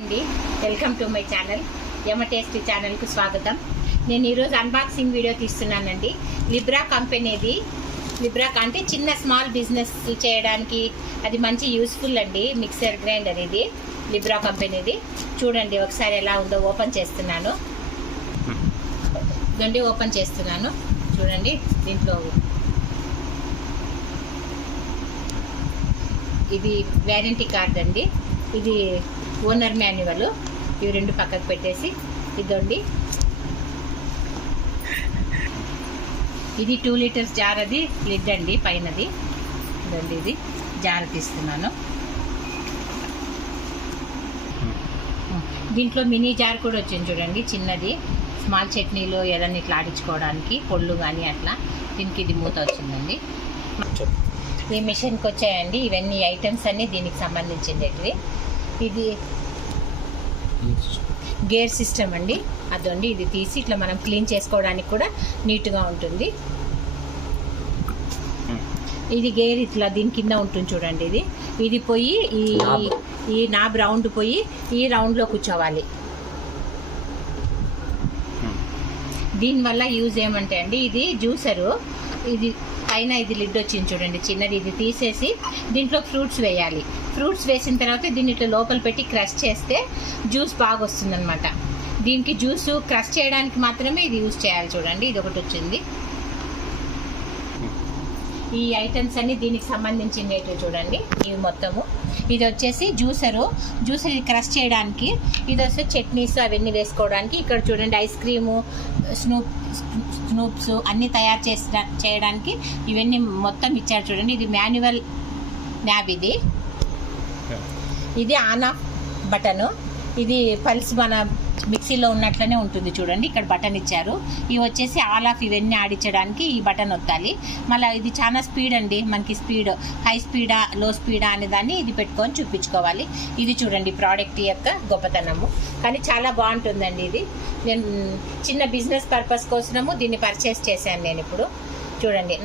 అండి, welcome to my channel Yama tasty ఛానల్కు స్వాగతం. నేను ఈరోజు అన్బాక్సింగ్ వీడియో తీస్తున్నానండి. లిబ్రా కంపెనీది. లిబ్రా అంటే చిన్న స్మాల్ బిజినెస్ చేయడానికి అది మంచి యూస్ఫుల్ అండి. మిక్సర్ గ్రైండర్ ఇది లిబ్రా కంపెనీది. చూడండి ఒకసారి ఎలా ఉందో. ఓపెన్ చేస్తున్నాను. చూడండి దీంట్లో ఇది వారంటీ కార్డ్ అండి. ఇది ఓనర్ మాన్యువల్. ఇవి రెండు పక్కకు పెట్టేసి ఇదండి. ఇది 2 లీటర్స్ జార్, అది లిడ్ అండి పైనది. ఇదండి ఇది జార్ తీస్తున్నాను. దీంట్లో మినీ జార్ కూడా వచ్చింది చూడండి, చిన్నది. స్మాల్ చట్నీలు ఏదన్నా ఇట్లా ఆడించుకోవడానికి, పొళ్ళు కానీ అట్లా. దీనికి ఇది మూత వచ్చిందండి. ఈ మిషన్కి వచ్చాయండి ఇవన్నీ ఐటమ్స్ అన్నీ దీనికి సంబంధించినవి. ఇది గేర్ సిస్టమ్ అండి. అదండి ఇది తీసి ఇట్లా మనం క్లీన్ చేసుకోవడానికి కూడా నీట్గా ఉంటుంది. ఇది గేర్ ఇట్లా దీని కింద ఉంటుంది చూడండి. ఇది పోయి ఈ నాబ్ రౌండ్ పోయి ఈ రౌండ్లో కూర్చోవాలి. దీనివల్ల యూజ్ ఏమంటే అండి, ఇది జ్యూసరు. ఇది పైన ఇది లిడ్ వచ్చింది చూడండి చిన్నది. ఇది తీసేసి దీంట్లో ఫ్రూట్స్ వేయాలి. ఫ్రూట్స్ వేసిన తర్వాత దీన్ని ఇట్లా లోపల పెట్టి క్రష్ చేస్తే జ్యూస్ బాగా వస్తుంది అనమాట. దీనికి జ్యూస్ క్రష్ చేయడానికి మాత్రమే ఇది యూజ్ చేయాలి. చూడండి ఇది ఒకటి వచ్చింది. ఈ ఐటమ్స్ అన్ని దీనికి సంబంధించినవి చూడండి. ఇవి మొత్తము. ఇది వచ్చేసి జ్యూసర్ ఇది క్రష్ చేయడానికి. ఇది వస్తే చట్నీస్ అవన్నీ వేసుకోవడానికి. ఇక్కడ చూడండి ఐస్ క్రీము, స్నూప్స్ అన్నీ తయారు చేయడానికి ఇవన్నీ మొత్తం ఇచ్చారు చూడండి. ఇది మాన్యువల్ న్యాబ్. ఇది ఆన్ ఆఫ్ బటను. ఇది పల్స్ మన మిక్సీలో ఉన్నట్లనే ఉంటుంది చూడండి. ఇక్కడ బటన్ ఇచ్చారు. ఇవి వచ్చేసి ఆల్ ఆఫ్ ఇవన్నీ ఆడించడానికి ఈ బటన్ వత్తాలి. మళ్ళీ ఇది చాలా స్పీడ్ అండి. మనకి స్పీడ్ హై స్పీడా లో స్పీడా అనే దాన్ని ఇది పెట్టుకొని చూపించుకోవాలి. ఇది చూడండి ప్రోడక్ట్ యొక్క గొప్పతనము. కానీ చాలా బాగుంటుందండి. ఇది నేను చిన్న బిజినెస్ పర్పస్ కోసము దీన్ని పర్చేస్ చేశాను నేను ఇప్పుడు. చూడండి